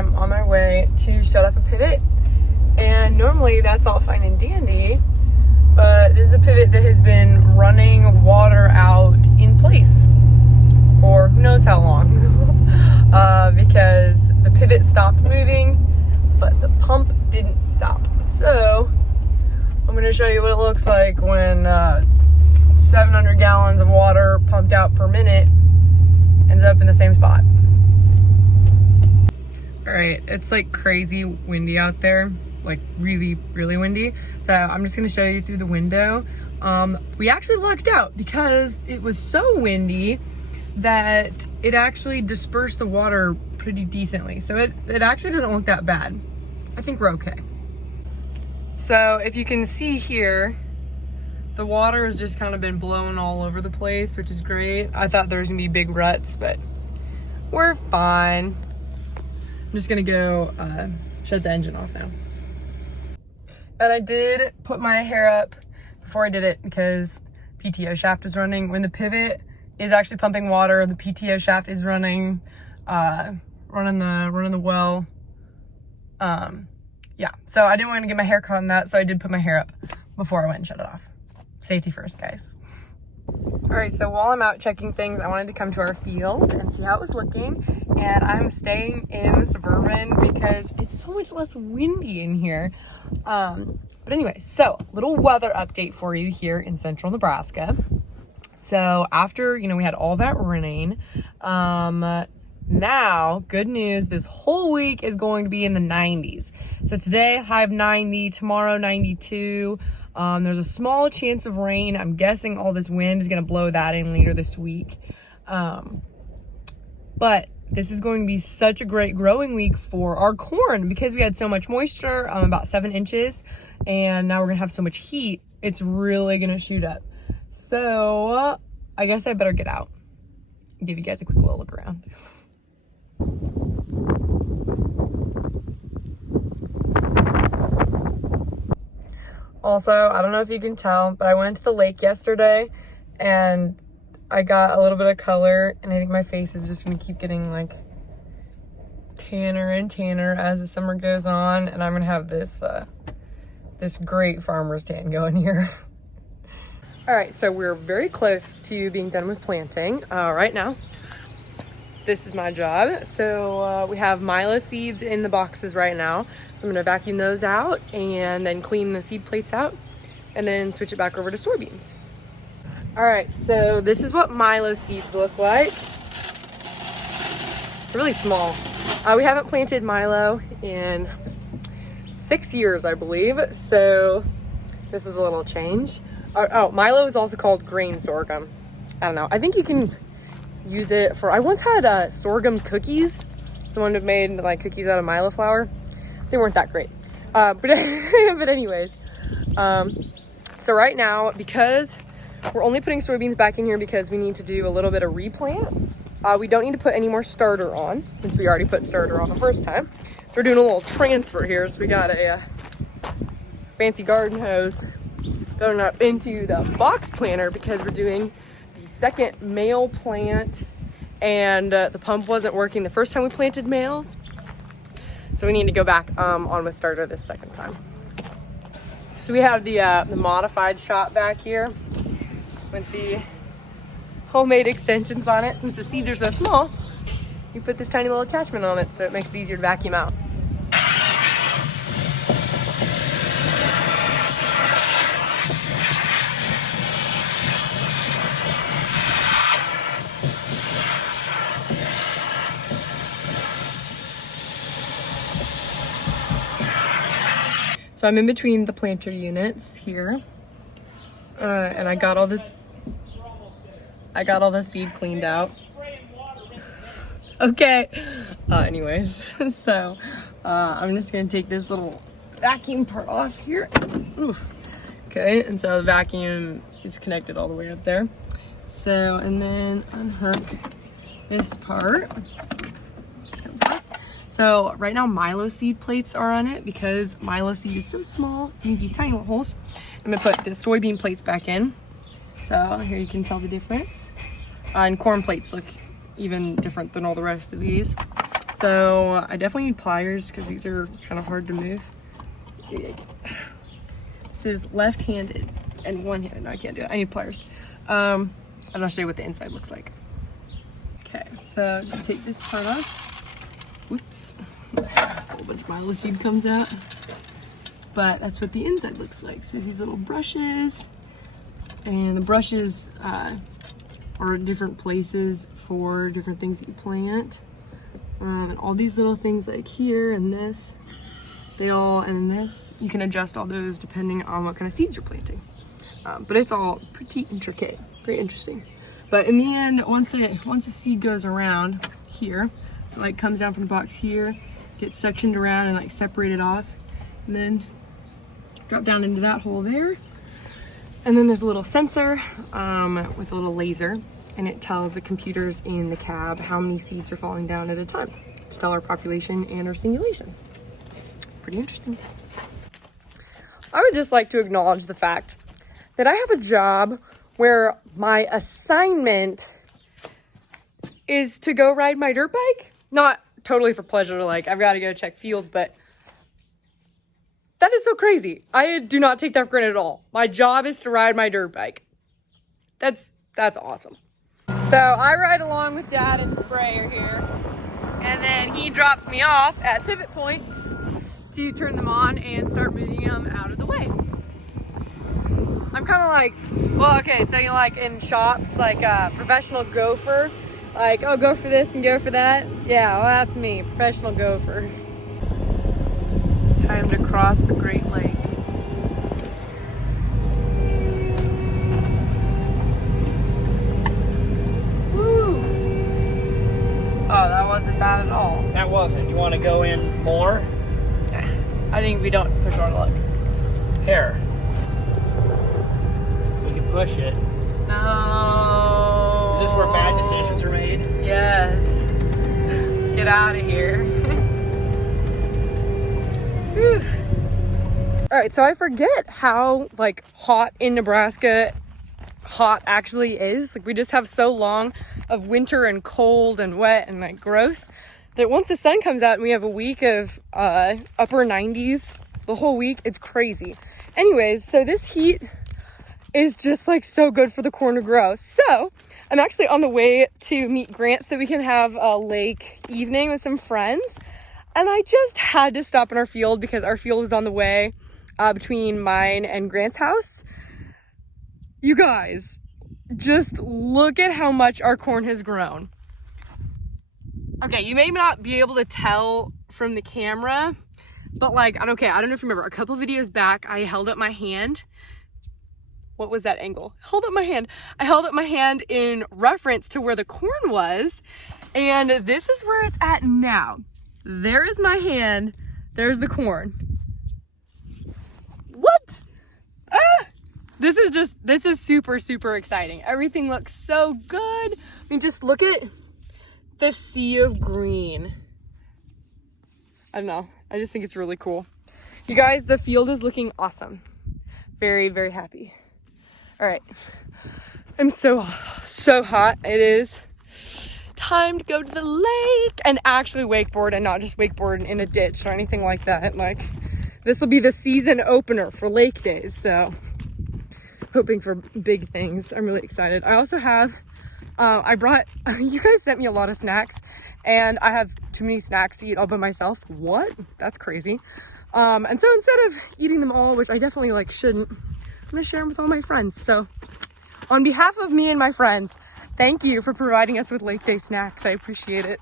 I'm on my way to shut off a pivot. And normally that's all fine and dandy, but this is a pivot that has been running water out in place for who knows how long. Because the pivot stopped moving, but the pump didn't stop. So I'm going to show you what it looks like when 700 gallons of water pumped out per minute ends up in the same spot. All right, it's like crazy windy out there, like really, really windy. So I'm just gonna show you through the window. We actually lucked out because it was so windy that it actually dispersed the water pretty decently. So it actually doesn't look that bad. I think we're okay. So if you can see here, the water has just kind of been blown all over the place, which is great. I thought there was gonna be big ruts, but we're fine. I'm just gonna go shut the engine off now. And I did put my hair up before I did it because PTO shaft was running. When the pivot is actually pumping water, the PTO shaft is running, running the well. Yeah, so I didn't want to get my hair caught on that, so I did put my hair up before I went and shut it off. Safety first, guys. All right, so while I'm out checking things, I wanted to come to our field and see how it was looking. And I'm staying in the Suburban because it's so much less windy in here. But anyway, so little weather update for you here in central Nebraska. So after, we had all that rain, now, good news, this whole week is going to be in the 90s. So today, high of 90, tomorrow 92. There's a small chance of rain. I'm guessing all this wind is going to blow that in later this week. But this is going to be such a great growing week for our corn because we had so much moisture, about 7 inches, and now we're going to have so much heat. It's really going to shoot up. So I guess I better get out and give you guys a quick little look around. Also, I don't know if you can tell, but I went to the lake yesterday and I got a little bit of color, and I think my face is just gonna keep getting like tanner and tanner as the summer goes on, and I'm gonna have this this great farmer's tan going here. All right, so we're very close to being done with planting right now. This is my job. So we have milo seeds in the boxes right now. So I'm gonna vacuum those out and then clean the seed plates out and then switch it back over to soybeans. All right, so this is what milo seeds look like. They're really small. We haven't planted milo in 6 years, I believe. So this is a little change. Oh, milo is also called grain sorghum. I don't know. I think you can use it for, I once had sorghum cookies. Someone had made like cookies out of milo flour. They weren't that great. But anyways, so right now, because we're only putting soybeans back in here because we need to do a little bit of replant. We don't need to put any more starter on since we already put starter on the first time. So we're doing a little transfer here. So we got a fancy garden hose going up into the box planter because we're doing the second male plant, and the pump wasn't working the first time we planted males. So we need to go back on with starter this second time. So we have the modified shop back here with the homemade extensions on it. Since the seeds are so small, you put this tiny little attachment on it so it makes it easier to vacuum out. So I'm in between the planter units here, and I got all the seed cleaned out. Okay. Anyways, so I'm just gonna take this little vacuum part off here. Oof. Okay, and so the vacuum is connected all the way up there. So, and then unhook this part. Just comes off. So right now milo seed plates are on it because milo seed is so small. You need these tiny little holes. I'm gonna put the soybean plates back in. So here you can tell the difference. And corn plates look even different than all the rest of these. So I definitely need pliers because these are kind of hard to move. It says left-handed and one-handed. No, I can't do it. I need pliers. And I'll show you what the inside looks like. Okay, so just take this part off. Whoops. A whole bunch of Milo seed comes out. But that's what the inside looks like. So these little brushes. And the brushes are different places for different things that you plant. And all these little things like here and this, and this, you can adjust all those depending on what kind of seeds you're planting. But it's all pretty intricate, pretty interesting. But in the end, once a seed goes around here, so like comes down from the box here, gets sectioned around and like separated off, and then drop down into that hole there. And then there's a little sensor with a little laser, and it tells the computers in the cab how many seeds are falling down at a time to tell our population and our simulation. Pretty interesting. I would just like to acknowledge the fact that I have a job where my assignment is to go ride my dirt bike. Not totally for pleasure, like I've got to go check fields, but that is so crazy. I do not take that for granted at all. My job is to ride my dirt bike. That's awesome. So I ride along with Dad in the sprayer here, and then he drops me off at pivot points to turn them on and start moving them out of the way. I'm kind of like, well, okay, so you like in shops, like a professional gopher, like, oh, go for this and go for that. Yeah, well, that's me, professional gopher. Time to cross the Great Lake. Woo! Oh, that wasn't bad at all. That wasn't. You want to go in more? I think we don't push our luck. Here. We can push it. No. Is this where bad decisions are made? Yes. Let's get out of here. All right, so I forget how like hot in Nebraska hot actually is. Like we just have so long of winter and cold and wet and like gross that once the sun comes out and we have a week of upper 90s the whole week, it's crazy. Anyways, so this heat is just like so good for the corn to grow. So I'm actually on the way to meet Grant so that we can have a lake evening with some friends. And I just had to stop in our field because our field is on the way between mine and Grant's house. You guys, just look at how much our corn has grown. Okay, you may not be able to tell from the camera, but like, I don't know if you remember, a couple videos back, I held up my hand. What was that angle? Hold up my hand. I held up my hand in reference to where the corn was, and this is where it's at now. There is my hand. There's the corn. What? Ah! This is super, super exciting. Everything looks so good. I mean, just look at the sea of green. I don't know. I just think it's really cool. You guys, the field is looking awesome. Very, very happy. All right. I'm so hot. It is time to go to the lake and actually wakeboard, and not just wakeboard in a ditch or anything like that. Like, this will be the season opener for lake days, so hoping for big things. I'm really excited. I also have you guys sent me a lot of snacks, and I have too many snacks to eat all by myself. What? That's crazy. And so instead of eating them all, which I definitely like shouldn't, I'm gonna share them with all my friends. So on behalf of me and my friends, thank you for providing us with lake day snacks. I appreciate it.